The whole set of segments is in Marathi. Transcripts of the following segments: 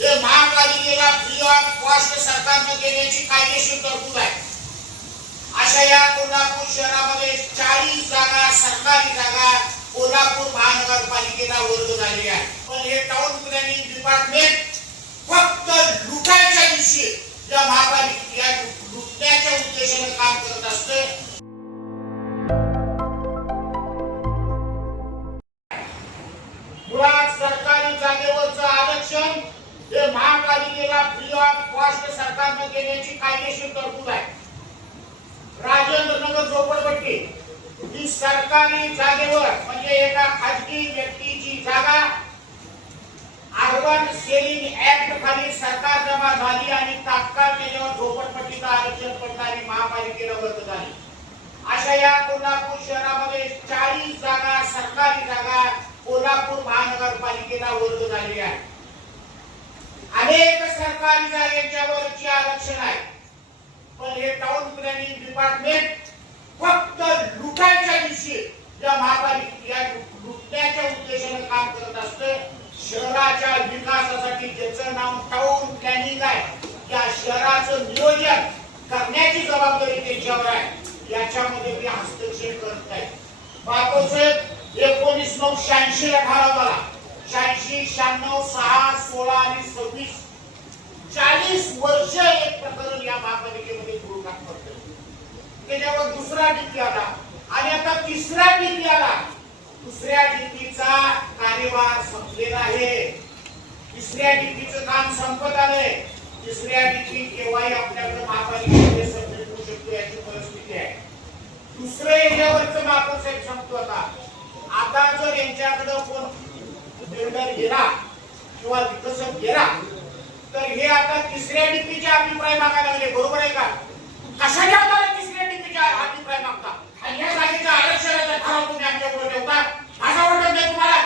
हे महापालिकेला फ्री ऑफ कॉस्ट सरकारने देण्याची कायदेशीर तरतूद आहे. अशा या कोल्हापूर शहरामध्ये 40 जागा सरकारी जागा कोल्हापूर महानगरपालिकेला वर्ग झाली आहे. पण हे टाउन प्लॅनिंग डिपार्टमेंट फक्त लुटायच्या दिवशी या महापालिकेला लुटण्याच्या उद्देशाने काम करत असते. मुळात सरकारी जागेवरचं आरक्षण हे महापालिकेला फ्री ऑफ कॉस्ट सरकारने देण्याची कायदेशीर तरतूद आहे. राजेंद्रनगर झोपडपट्टी ही सरकारी जागेवर म्हणजे एका खाजगी व्यक्तीची जागा अर्बन सेलिंग ऍक्ट खाली सरकार जमा झाली आणि तात्काळ त्याच्यावर झोपडपट्टीचं आरक्षण पडणारी महापालिकेला वर्ग झाली. अशा या कोल्हापूर शहरामध्ये 40 जागा सरकारी जागा कोल्हापूर महानगरपालिकेला वर्ग झाली आहे. अनेक सरकारी जागेच्या वरची आरक्षण आहे. पण हे टाउन प्लॅनिंग डिपार्टमेंट फक्त लुटायच्या दिवशी या महापालिकेला लुटण्याच्या उद्देशाने काम करत असते. शहराच्या विकासासाठी ज्याचं नाव टाउन प्लॅनिंग आहे त्या शहराचं नियोजन करण्याची जबाबदारी त्यांच्यावर आहे. याच्यामध्ये ते हस्तक्षेप करत आहेत. बापूसाहेब 1986 ला ठराव झाला. 86, 96, 6, 16 आणि 26 40 वर्ष एक प्रकरण या महापालिकेमध्ये सुरू काम करते. त्याच्यावर दुसरा डीपी आला आणि आता तिसरा डीपी आला. दुसऱ्या डीपीचा कार्यभार संपलेला आहे. तिसऱ्या डीपीचं काम संपत आलंय. तिसऱ्या डीपी केव्हाही आपल्याकडे महापालिकेमध्ये सबमिट होऊ शकतो याची परिस्थिती आहे. दुसरं याच्यावरचं बापूसाहेब सांगतो आता जर यांच्याकडे कोण बिल्डर गेला किंवा विकसक गेला तर हे आता तिसऱ्या डीपीचे अभिप्राय मागायला लागले. बरोबर आहे का? कशाच्या आधारे तिसऱ्या डीपीचे अभिप्राय मागता? आणि या जागेच्या आरक्षणाचा ठराव तुम्ही आमच्याकडे ठेवता असा वाटत नाही तुम्हाला?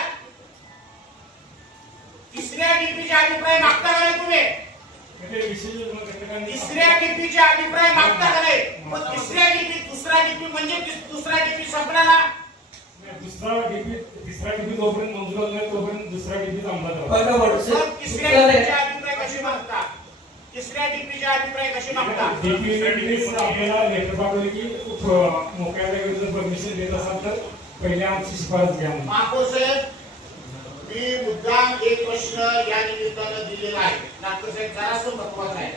तिसऱ्या डीपीचे अभिप्राय मागता का नाही तुम्ही? तिसऱ्या डीपीचे अभिप्राय मागता का नाही? मग तिसऱ्या डीपी दुसरा डीपी म्हणजे दुसरा डीपी संपला ना? तिसरा डीपी जोपर्यंत मंजूर होत नाही तोपर्यंत दुसरा डीपी अंमलात राहतो. तिसऱ्या डीपीचे अभिप्राय कसे मागता? तिसऱ्या डीपीचे अभिप्राय कसे मागता? आपल्याला लेटर पाठवले की मोकळ्या जागेवर परमिशन देत असाल तर पहिले आमची शिफारस घ्या. बापूसाहेब मी मुद्दाम एक प्रश्न या निमित्तानं दिलेला आहे. डॉक्टर साहेब जरासं महत्वाचं आहे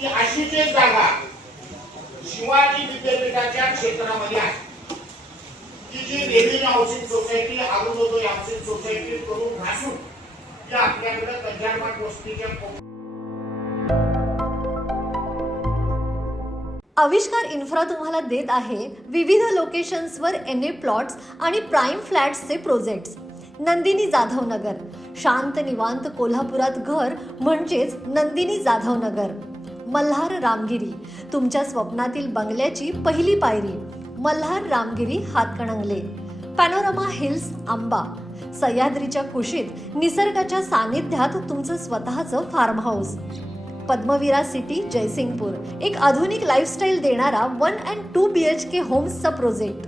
की अशीच एक जागा शिवाजी विद्यापीठाच्या क्षेत्रामध्ये आहे की जी revenue housing society Arunodaya housing society करून घासून ती आपल्याकडे कल्याणमाट वस्तीच्या आविष्कार इन्फ्रा तुम्हाला देत आहे विविध लोकेशन्सवर NA प्लॉट्स आणि प्राईम फ्लॅट्सचे प्रोजेक्ट्स. नंदिनी जाधव नगर, शांत निवांत कोल्हापुरात घर म्हणजेच नंदिनी जाधव नगर. मल्हार रामगिरी, तुमच्या स्वप्नातील बंगल्याची पहिली पायरी. मल्हार रामगिरी हातकणंगले. पॅनोरमा हिल्स आंबा, सह्याद्रीच्या कुशीत निसर्गाच्या सानिध्यात तुमचं स्वतःचं farmhouse. Padmavira city Jaysingpur, एक आधुनिक लाईफस्टाईल देणारा 1 and 2 BHK होम्सचा प्रोजेक्ट.